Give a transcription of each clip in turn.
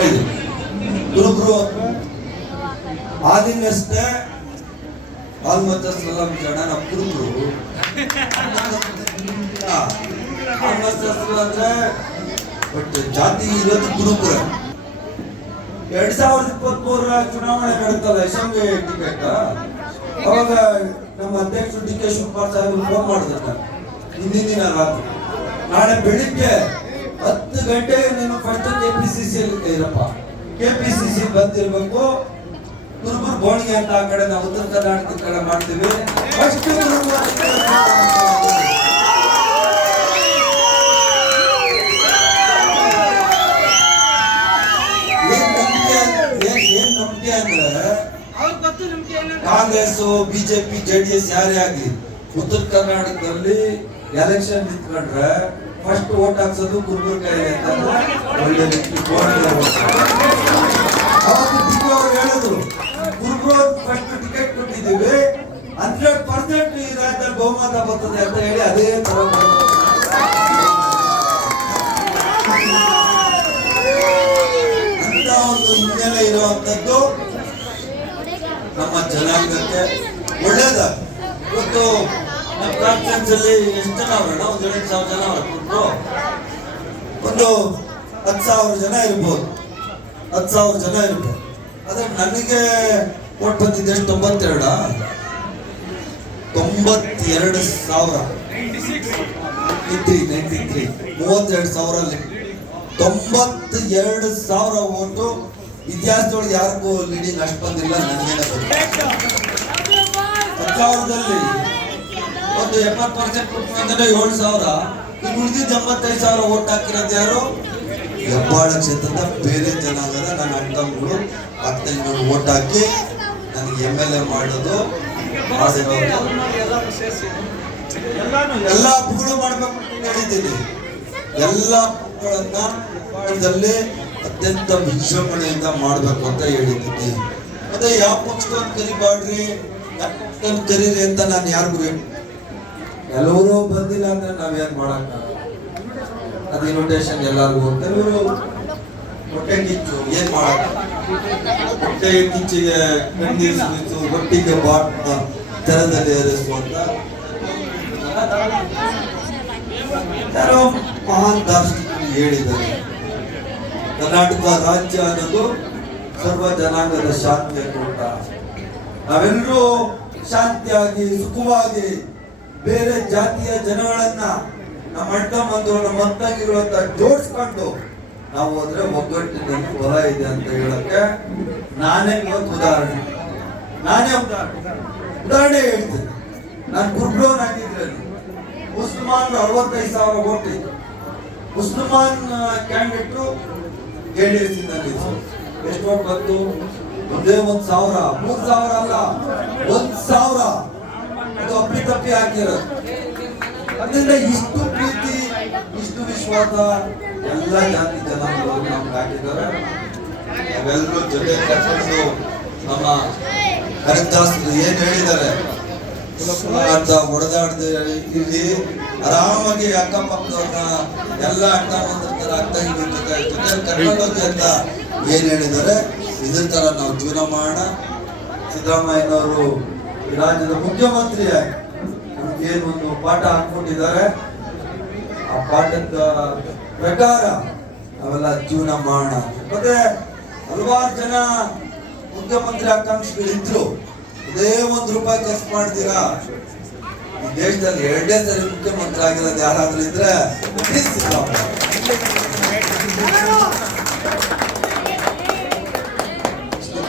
ಇದು ಕುರುಬರು ಆದಿನಷ್ಟೇ ಆಲ್ಮತ್ತ ಸಲಂ ಜನ ನಮ್ಮ ಕುರುಬರು ಅಂದ್ರೆ ಬಟ್ ಜಾತಿ ಇರೋದು ಕುರುಬರ ಎರಡ್ ಸಾವಿರದ ಇಪ್ಪತ್ತ್ ಚುನಾವಣೆ ನಡೀತಲ್ಲ ಅಸೆಂಬ್ಲಿ ಟಿಕೆಟ್ ಅವಾಗ ನಮ್ಮ ಅಧ್ಯಕ್ಷರು D K Shivakumar Saheb phone ಮಾಡಿದ್ರು ಹಿಂದಿನ ದಿನ ರಾತ್ರಿ. ನಾಳೆ ಬೆಳಿಗ್ಗೆ ಹತ್ತು ಗಂಟೆಗೆ ನೀನು first K P C C ಇರಪ್ಪ. ಕೆ ಪಿ ಸಿ ಸಿ ಬಂದಿರ್ಬೇಕು. ಕುರುಬರು ಬೋಣಿಗೆ ಅಂತ ಆ ಕಡೆ ನಾವು ಉತ್ತರ ಕರ್ನಾಟಕದ ಕಡೆ ಮಾಡ್ತೀವಿ. ಫಸ್ಟ್ ಏನ್ ನಂಬಿಕೆ ಅಂದ್ರೆ ಕಾಂಗ್ರೆಸ್ ಬಿಜೆಪಿ ಜೆಡಿಎಸ್ ಯಾರೇ ಆಗಲಿ ಉತ್ತರ ಕರ್ನಾಟಕದಲ್ಲಿ ಎಲೆಕ್ಷನ್ ನಿಂತ್ಕೊಂಡ್ರೆ ಫಸ್ಟ್ ಓಟ್ ಹಾಕ್ಸೋದು ಕುರುಬರ ಕೈ ಅಂತಂದ್ರೆ ಒಳ್ಳೆ ವ್ಯಕ್ತಿ ಗೋಡೆಗೆ vote. ಅವತ್ತು ಟಿಪ್ಪು ಅವ್ರು ಹೇಳಿದ್ರು ಕುರುಬರು ಫಸ್ಟ್ ಟಿಕೆಟ್ ಕೊಟ್ಟಿದ್ದೀವಿ ಹಂಡ್ರೆಡ್ ಪರ್ಸೆಂಟ್ ಈ ರಾಜ್ಯದಲ್ಲಿ ಬಹುಮತ ಬರ್ತದೆ ಅಂತ ಹೇಳಿ ಅದೇ ತರ. ಅಂತ ಒಂದು ಹಿನ್ನೆಲೆ ಇರುವಂತದ್ದು ನಮ್ಮ ಜನಾಂಗಕ್ಕೆ ಒಳ್ಳೇದ ಇವತ್ತು ಎಷ್ಟು ಜನ ಅವ್ರಣ್ಣ ಒಂದು ಎರಡು ಸಾವಿರ ಜನ ಅವ್ರ ಒಂದು ಹತ್ತು ಸಾವಿರ ಜನ ಇರ್ಬೋದು. ಹತ್ತು ಸಾವಿರ ಜನ ಇರ್ಬೋದು. ಆದ್ರೆ ನನಗೆ ಓಟ್ ಬಂದಿದ್ದು ಎಷ್ಟು ತೊಂಬತ್ತೆರಡ? ತೊಂಬತ್ತೆರಡು ಸಾವಿರ. ತ್ರೀ ನೈಂಟಿ ತ್ರೀ ಮೂವತ್ತೆರಡು ಸಾವಿರ ಅಲ್ಲಿ ತೊಂಬತ್ತೆರಡು ಸಾವಿರ ಓಟು ಇತಿಹಾಸದೊಳಗೆ ಯಾರಿಗೂ ಲೀಡಿಂಗ್ ಅಷ್ಟು ಬಂದಿಲ್ಲ ನನಗೇನ ಹತ್ತು ಸಾವಿರದಲ್ಲಿ ಒಂದು ಎಪ್ಪತ್ತು ಪರ್ಸೆಂಟ್ ಅಂದ್ರೆ ಏಳು ಸಾವಿರ. ಈಗ ಉಳಿದಿದ್ದು ಎಂಬತ್ತೈದು ಸಾವಿರ ಓಟ್ ಹಾಕಿರೋದು ಯಾರು? ಹೆಬ್ಬಾಳ ಕ್ಷೇತ್ರದ ಬೇರೆ ಜನಾಂಗದ ನನ್ನ ಅಣ್ಣಗಳು ಹತ್ತೈದು ಓಟ್ ಹಾಕಿ ನನಗೆ ಎಂ ಎಲ್ ಎ ಮಾಡೋದು. ಎಲ್ಲ ಹಬ್ಬಗಳು ಮಾಡ್ಬೇಕು ಹೇಳಿದ್ದೀನಿ. ಎಲ್ಲ ಹಬ್ಬಗಳನ್ನ ಅತ್ಯಂತ ವಿಜೃಂಭಣೆಯಿಂದ ಮಾಡ್ಬೇಕು ಅಂತ ಹೇಳಿದ್ದೀನಿ. ಮತ್ತೆ ಯಾವ ಪಕ್ಷದವ್ರು ಕರಿಬಾಡ್ರಿ ಕರೀರಿ ಅಂತ ನಾನು ಯಾರಿಗೂ ಕೆಲವರು ಬಂದಿಲ್ಲ ಅಂದ್ರೆ ನಾವೇನ್ ಮಾಡಕ್ಕ ಅದು ಇನ್ವಿಟೇಷನ್ ಎಲ್ಲರಿಗೂ ಕೆಲವರು ಹೊಟ್ಟೆ ಕಿಚ್ಚು, ಏನ್ ಮಾಡಕ್ಕ ಹೊಟ್ಟೆ ಕಿಚ್ಚಿಗೆ ಕಣ್ಣೀರು ಸುರಿತು, ಹೊಟ್ಟಿಗೆ ಬಾಟ್ ತೆರದಲ್ಲಿ ಏರಿಸುವಂತ ಯಾರೋ ಮಹಾನ್ ದಾರ್ಶನಿಕರು ಹೇಳಿದ್ದಾರೆ. ಕರ್ನಾಟಕ ರಾಜ್ಯ ಅನ್ನೋದು ಸರ್ವ ಜನಾಂಗದ ಶಾಂತಿಯ ಕೂಟ ನಾವೆಲ್ಲರೂ ಶಾಂತಿಯಾಗಿ, ಸುಖವಾಗಿ ಬೇರೆ ಜಾತಿಯ ಜನಗಳನ್ನ ನಮ್ಮ ಅಣ್ಣ ಬಂದು, ನಮ್ಮ ಅತ್ತಂಗಿರು ಅಂತ ಜೋಡಿಸ್ಕೊಂಡು ನಾವು ಹೋದ್ರೆ ಒಗ್ಗಟ್ಟಿನಲ್ಲಿ ಹೊಲ ಇದೆ ಅಂತ ಹೇಳಕ್ಕೆ ನಾನೇ ಇವತ್ತು ಉದಾಹರಣೆ. ನಾನೇ ಉದಾಹರಣೆ. ಉದಾಹರಣೆ ಹೇಳ್ತೀನಿ. ನಾನು ಗುರುಬ್ಲೋನ್ ಆಗಿದ್ರಲ್ಲಿ ಮುಸ್ಲ್ಮಾನ್ ಅರವತ್ತೈದು ಸಾವಿರ ಕೋಟಿ ಮುಸ್ಲ್ಮಾನ್ ಕ್ಯಾಂಡಿಡೇಟ್ರು ಜೆ ಡಿ ಎಷ್ಟು ಬಂತು ಒಂದೇ ಒಂದ್ ಸಾವಿರ, ಮೂರ್ ಸಾವಿರ ಅಲ್ಲ ತಪ್ಪಿ ಹಾಕಿರೋದು. ಅದರಿಂದ ಇಷ್ಟು ಪ್ರೀತಿ, ಇಷ್ಟು ವಿಶ್ವಾಸ ಎಲ್ಲ ಜಾತಿ ಜನಾಂಗಗಳು ನಮ್ಗೆ ಹಾಕಿದ್ದಾರೆ. ನಾವೆಲ್ಲರೂ ಜೊತೆ ಕರ್ಕೊಂಡು ನಮ್ಮ ಹರಿದಾಸರು ಏನ್ ಹೇಳಿದ್ದಾರೆ? ಅಂತ ಹೊಡೆದಾಡ್ದು ಇಲ್ಲಿ ಆರಾಮಾಗಿ ಅಕ್ಕಪಕ್ಕದವ್ರನ್ನ ಎಲ್ಲ ಅಣ್ಣ ಬಂದಿರ್ತಾರೆ, ಅಕ್ಕ ಹಿಂಗೆ ಜೊತೆ ಕರ್ಕೊಂಡೋಗಿ ಅಂತ ಏನ್ ಹೇಳಿದ್ದಾರೆ? ಇದ್ರ ತರ ನಾವು ಜೀವನ ಮಾಡೋಣ. ಸಿದ್ದರಾಮಯ್ಯನವರು ರಾಜ್ಯದ ಮುಖ್ಯಮಂತ್ರಿಯಾಗಿ ನಮ್ಗೆ ಏನು ಒಂದು ಪಾಠ ಹಾಕೊಂಡಿದ್ದಾರೆ ಆ ಪಾಠದ ಪ್ರಕಾರ ನಾವೆಲ್ಲ ಜೀವನ ಮಾಡೋಣ. ಮತ್ತೆ ಹಲವಾರು ಜನ ಮುಖ್ಯಮಂತ್ರಿ ಆಕಾಂಕ್ಷಿಗಳಿದ್ರು ಇದೇ ಒಂದು ರೂಪಾಯಿ ಖರ್ಚು ಮಾಡ್ತೀರಾ? ಈ ದೇಶದಲ್ಲಿ ಎರಡೇ ಸರಿ ಮುಖ್ಯಮಂತ್ರಿ ಆಗಿರೋದು ಯಾರಾದ್ರೂ ಇದ್ರೆ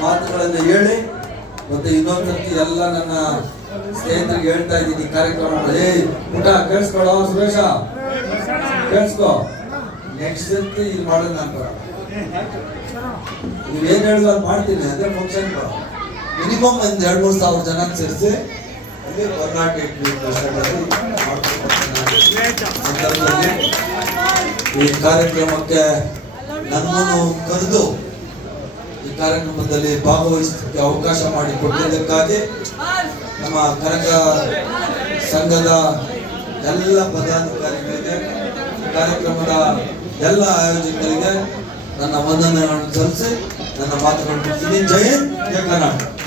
ಮಾತುಗಳನ್ನು ಹೇಳಿ. ಮತ್ತೆ ಇನ್ನೊಂದ್ಸರ್ತಿ ಎಲ್ಲ ನನ್ನ ಸ್ನೇಹಿತರಿಗೆ ಹೇಳ್ತಾ ಇದ್ದೀನಿ ಕಾರ್ಯಕ್ರಮ ಊಟ ಕೇಳಿಸ್ಕೊಳ್ಳೋ ಸುರೇಶ? ಕೇಳಿಸ್ಕೊ. ನೆಕ್ಸ್ಟ್ ಸರ್ತಿ ಇಲ್ಲಿ ಮಾಡೋದು ನಾನು ನೀವೇನು ಹೇಳಿದ್ರು ಅದು ಮಾಡ್ತೀನಿ ಅದೇ ಫಂಕ್ಷನ್ ಮಿನಿಮಮ್ ಒಂದ್ ಎರಡ್, ಮೂರ್ ಸಾವಿರ ಜನ ಸೇರಿಸಿ, ಅಲ್ಲಿ ಕರ್ನಾಟಕ ಸಂದರ್ಭದಲ್ಲಿ ಈ ಕಾರ್ಯಕ್ರಮಕ್ಕೆ ನನ್ನನ್ನು ಕರೆದು ಕಾರ್ಯಕ್ರಮದಲ್ಲಿ ಭಾಗವಹಿಸಲಿಕ್ಕೆ ಅವಕಾಶ ಮಾಡಿ ಕೊಟ್ಟಿದ್ದಕ್ಕಾಗಿ ನಮ್ಮ ಕನಕ ಸಂಘದ ಎಲ್ಲ ಪದಾಧಿಕಾರಿಗಳಿಗೆ, ಕಾರ್ಯಕ್ರಮದ ಎಲ್ಲ ಆಯೋಜಕರಿಗೆ ನನ್ನ ವಂದನೆಗಳನ್ನು ಸಲ್ಲಿಸಿ ನನ್ನ ಮಾತುಗಳನ್ನು ಜಯ ಕರ್ನಾಟಕ.